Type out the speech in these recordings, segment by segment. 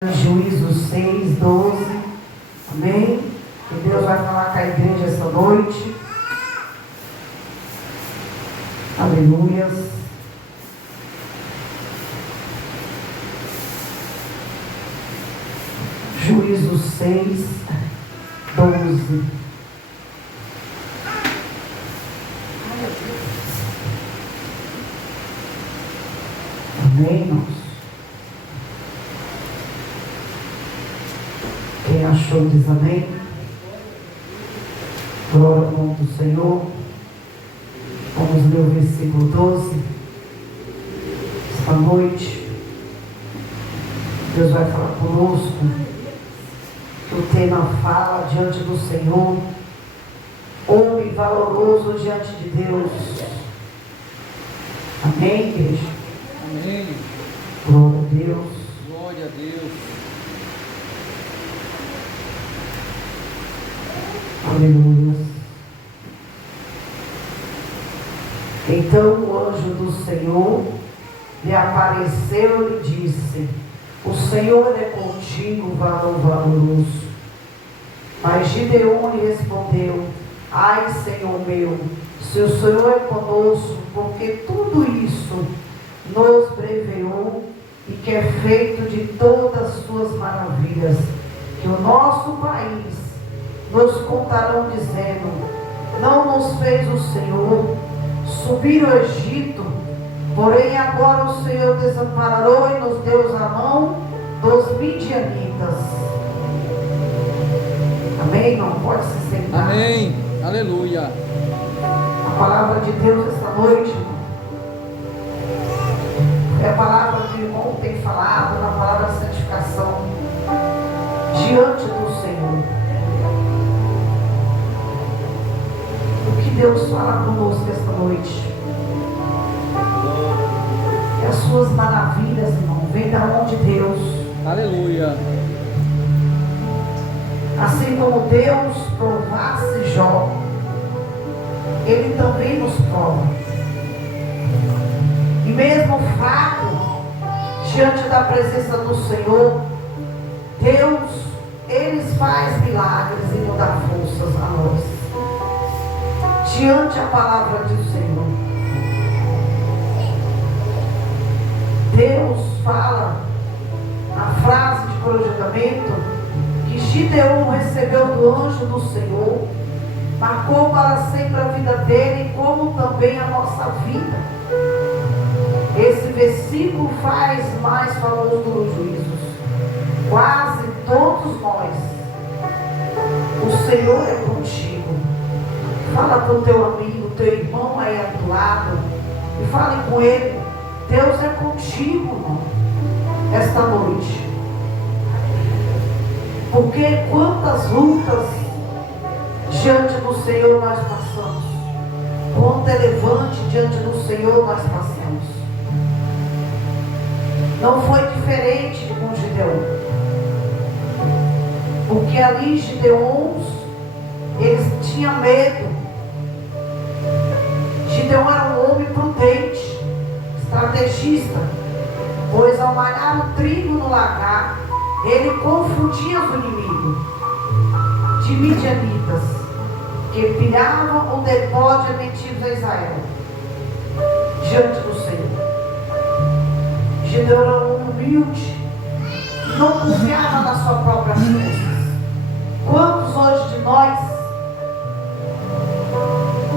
Juízos 6, 12, amém? Que Deus vai falar com a igreja essa noite. Aleluias. Juízos 6, 12. Amém, irmãos? Quem achou diz amém. Glória ao nome do Senhor. Vamos ler o versículo 12. Esta noite Deus vai falar conosco. O tema fala diante do Senhor. Homem valoroso diante de Deus. Amém, igreja? Amém. Glória a Deus. Glória a Deus. Aleluia. Então o anjo do Senhor lhe apareceu e lhe disse: o Senhor é contigo, varão valoroso. Mas Gideon lhe respondeu: ai, Senhor meu, se o Senhor é conosco, porque tudo isso nos breveou e que é feito de todas as suas maravilhas, que o nosso país nos contarão dizendo: não nos fez o Senhor subir o Egito, porém agora o Senhor desamparou e nos deu a mão dos midianitas. Amém? Não pode se sentar. Amém. Aleluia. A palavra de Deus esta noite é a palavra que o irmão tem falado, na palavra de santificação diante do Senhor. O que Deus fala conosco esta noite é as suas maravilhas, irmão, vem da mão de Deus. Aleluia. Assim como Deus provasse Jó, Ele também nos prova. E mesmo fraco, diante da presença do Senhor, Deus, Ele faz milagres e nos dá forças a nós. Diante a palavra do Senhor, Deus fala a frase de projetamento que Gideon recebeu do anjo do Senhor, marcou para sempre a vida dele, como também a nossa vida. Esse versículo faz mais famoso dos juízos. Quase todos nós, o Senhor é contigo. Fala para o teu amigo, teu irmão aí do lado, e fale com ele: Deus é contigo, irmão, esta noite. Porque quantas lutas diante do Senhor nós passamos, quanto é levante diante do Senhor nós passamos. Não foi diferente com Gideon, porque ali Gideon, eles tinham medo. Gideon era um homem prudente, estrategista, pois ao malhar o trigo no lagar, ele confundia o inimigo de midianitas, que pilhavam o depósito de mentiros a Israel, diante do Senhor. Gideon era um homem humilde, não confiava na sua própria força. Quantos hoje de nós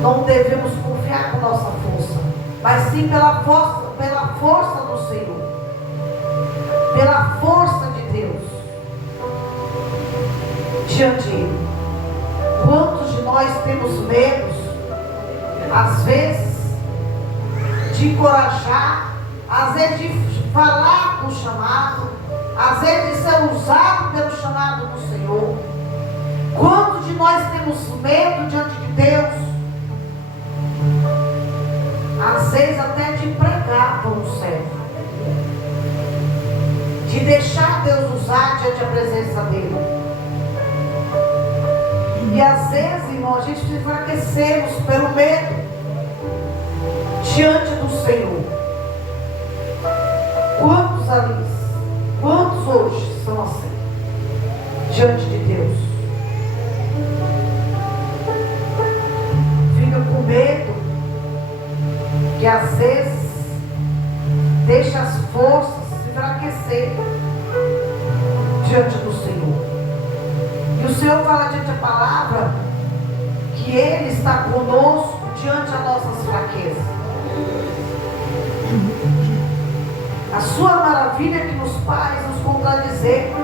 não devemos confiar com nossa força, mas sim pela força do Senhor, pela força de Deus diante dele. Quantos de nós temos medos, às vezes, de encorajar, às vezes de falar com o chamado, às vezes de ser usado pelo chamado do Senhor? Quantos de nós temos medo diante de Deus? Às vezes até de pregar para um servo, de deixar Deus usar diante da presença dele. E às vezes, irmão, a gente enfraquecemos pelo medo diante do Senhor. Quantos ali, quantos hoje são assim, diante de Deus. Fica com medo que às vezes deixa as forças se enfraquecer diante do Senhor. E o Senhor fala diante da palavra que Ele está conosco diante das nossas fraquezas. A sua maravilha que nos faz nos contradizer.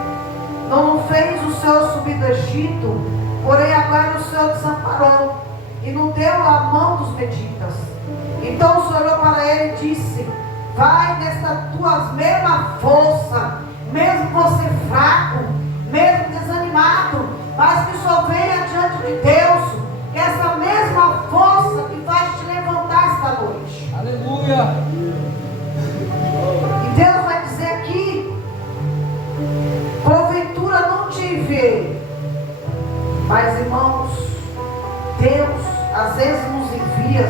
Não fez o Senhor subir do Egito, porém agora o Senhor desamparou e não deu a mão dos meditas. Então o Senhor olhou para ele e disse: vai nesta tua mesma força, mesmo você fraco, mesmo desanimado, mas que só venha diante de Deus, essa mesma força que vai te levantar esta noite. Aleluia. E Deus vai dizer aqui: porventura não te enviei. Mas irmãos, Deus às vezes nos envia.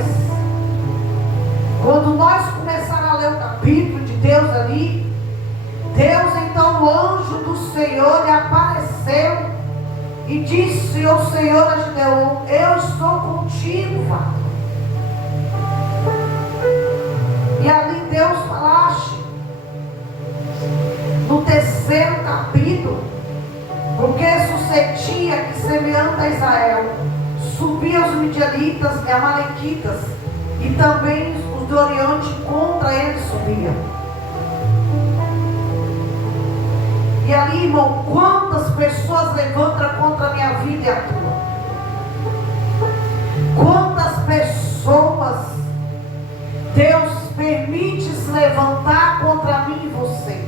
Quando nós começarmos a ler o capítulo de Deus ali, Deus então, o anjo do Senhor lhe apareceu e disse ao Senhor a Gideão: eu estou contigo, vá. E ali Deus falaste no terceiro capítulo, porque sucedia que semelhante a Israel subiam os midianitas e amalequitas, e também os do Oriente contra eles subiam. E ali, irmão, quantas pessoas levantam contra a minha vida e a tua? Quantas pessoas Deus permite se levantar contra mim e você?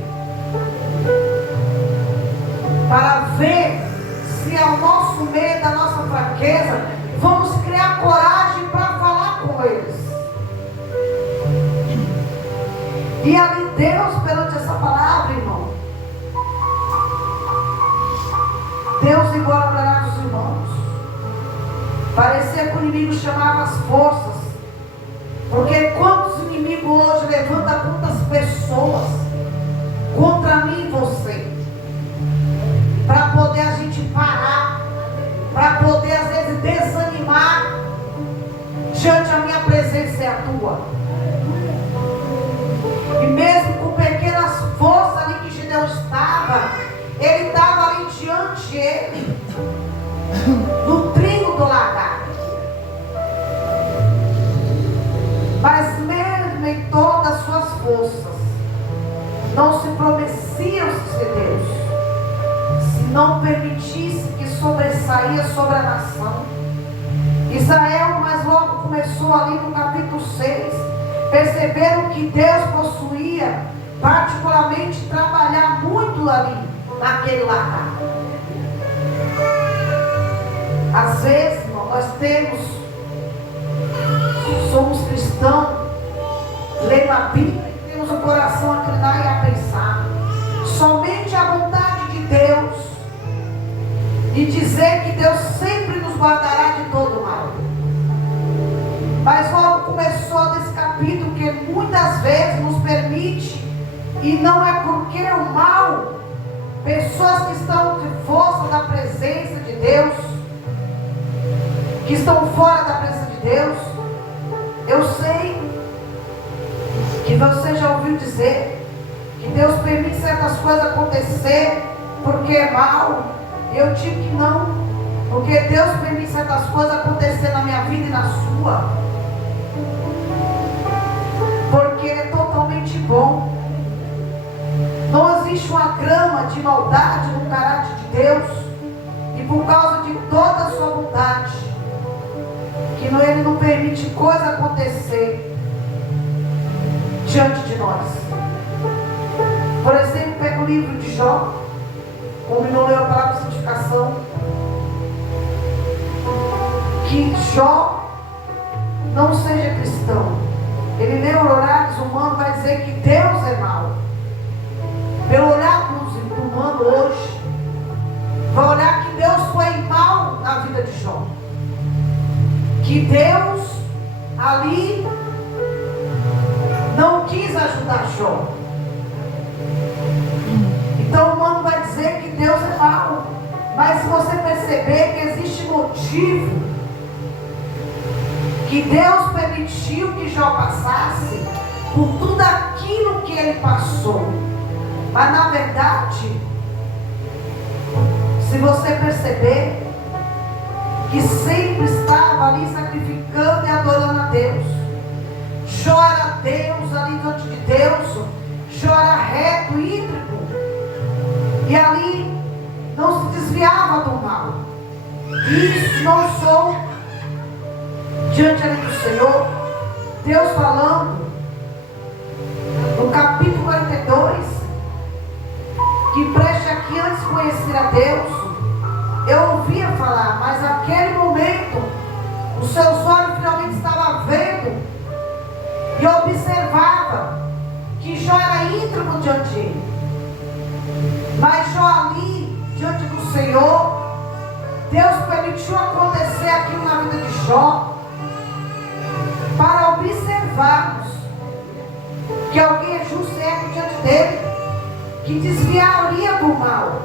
Para ver se ao nosso medo, a nossa fraqueza, vamos criar coragem para falar com eles. E ali Deus, perante essa palavra, irmão, Deus igual a olhar dos irmãos. Parecia que o inimigo chamava as forças. Porque quantos inimigos hoje levantam quantas pessoas contra mim e você, para poder a gente parar, para poder às vezes desanimar diante da minha presença e a tua. E mesmo com pequenas forças ali que Gideão estava, ele estava ali diante dele, no trigo do lagar. Mas mesmo em todas as suas forças, não se prometiam ser Deus, se não permitisse que sobressaia sobre a nação. Israel, mas logo começou ali no capítulo 6, perceberam que Deus possuía, particularmente, trabalhar muito ali, naquele lagar. Às vezes, irmão, nós somos cristãos, lemos a Bíblia e temos o coração a inclinar e a pensar somente a vontade de Deus e dizer que Deus sempre nos guardará de todo mal. Mas logo começou nesse capítulo que muitas vezes nos permite, e não é porque é o mal, pessoas que estão de força da presença de Deus, que estão fora da presença de Deus. Eu sei que você já ouviu dizer que Deus permite certas coisas acontecer porque é mal. Eu digo que não, porque Deus permite certas coisas acontecer na minha vida e na sua, porque Ele é totalmente bom. Não existe uma grama de maldade no caráter de Deus, e por causa de toda a sua bondade, que Ele não permite coisa acontecer diante de nós. Por exemplo, pega o livro de Jó, como não leu a palavra de santificação, que Jó não seja cristão. Ele lê horários humanos, vai dizer que Deus é mau. Pelo olhar do humano hoje, vai olhar que Deus foi mal na vida de Jó, que Deus ali não quis ajudar Jó. Então, perceber que existe motivo que Deus permitiu que Jó passasse por tudo aquilo que ele passou. Mas na verdade, se você perceber, que sempre estava ali sacrificando e adorando a Deus. Jó era Deus ali diante de Deus. Jó era reto, íntegro. E ali não se desviava do mal. Isso não sou diante ali do Senhor. Deus falando no capítulo 42 que preste aqui antes de conhecer a Deus. Eu ouvia falar, mas naquele momento os seus olhos finalmente estavam vendo e observava que Jó era íntegro diante dele. Mas Jó ali, diante do Senhor, Deus permitiu acontecer aquilo na vida de Jó para observarmos que alguém é justo e reto diante dele, que desviaria do mal.